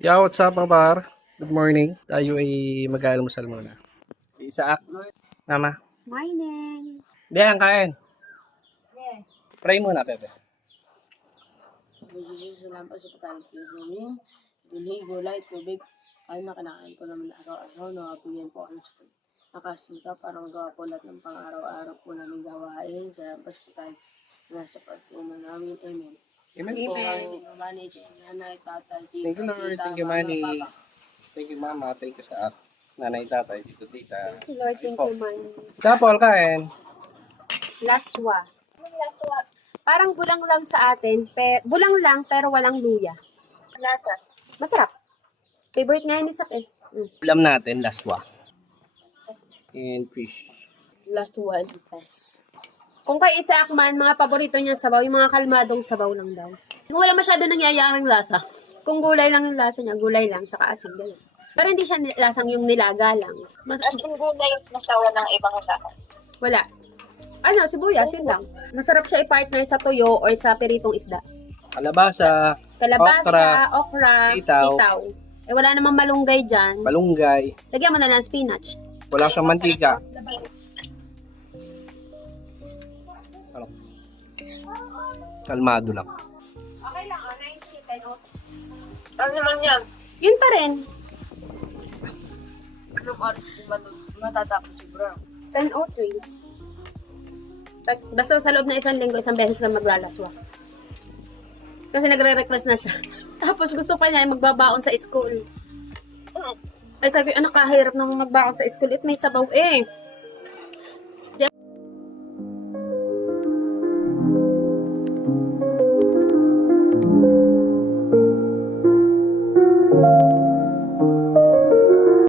Yeah, what's up mga par? Good morning. Tayo ay mag-almusal muna. Si Isaac. Mama. Morning. Biyan, kain. Yes. Pray muna, Pepe. Salamat sa pagkain. Bili, gulay, tubig. Ay na kinakain ko naman araw-araw. Nakapigyan po ako sa nakasunta para magawa po lahat ng pang-araw-araw po namin gawain sa hospital. Nasa pagtunan namin. Amen. Amen po. Mani, nanay, tatay, Thank you, Lord. Thank you, Manny. Thank you, Mama. Thank you sa nanay, tatay, dito, tita. Thank you, Lord. Thank you, Mani. Kapol, kain. Laswa. Parang bulang lang sa atin. Bulang lang pero walang luya. Masarap. Favorite nga ni Sak eh. Ulam natin, laswa. And fish. Last one, pass. Kung kay Isaac man, mga paborito niya sabaw, yung mga kalmadong sabaw lang daw. Kung wala masyado nangyayaring lasa. Kung gulay lang yung lasa niya, gulay lang, saka asin, gano'n. Pero hindi siya lasang yung nilaga lang. As in gulay na siya ng ibang usapan. Wala. Ano, sibuyas, yun lang. Masarap siya i-partner sa tuyo or sa piritong isda. Kalabasa, Kalabasa, okra, sitaw. sitaw. Eh, wala namang malunggay dyan. malunggay. Lagyan mo na lang spinach. Wala siyang mantika. Ano? Kalmado lang. Okay lang, 9 chicken. Ano naman yan? Yun pa rin. Anong oras matatapos si bro? 10:03. Basta sa loob na isang linggo, isang beses lang maglalaswa. Kasi nagre-request na siya. Tapos gusto pa niya magbabaon sa school. Ay sabi, ano kahirap nang magbaon sa school? May sabaw eh.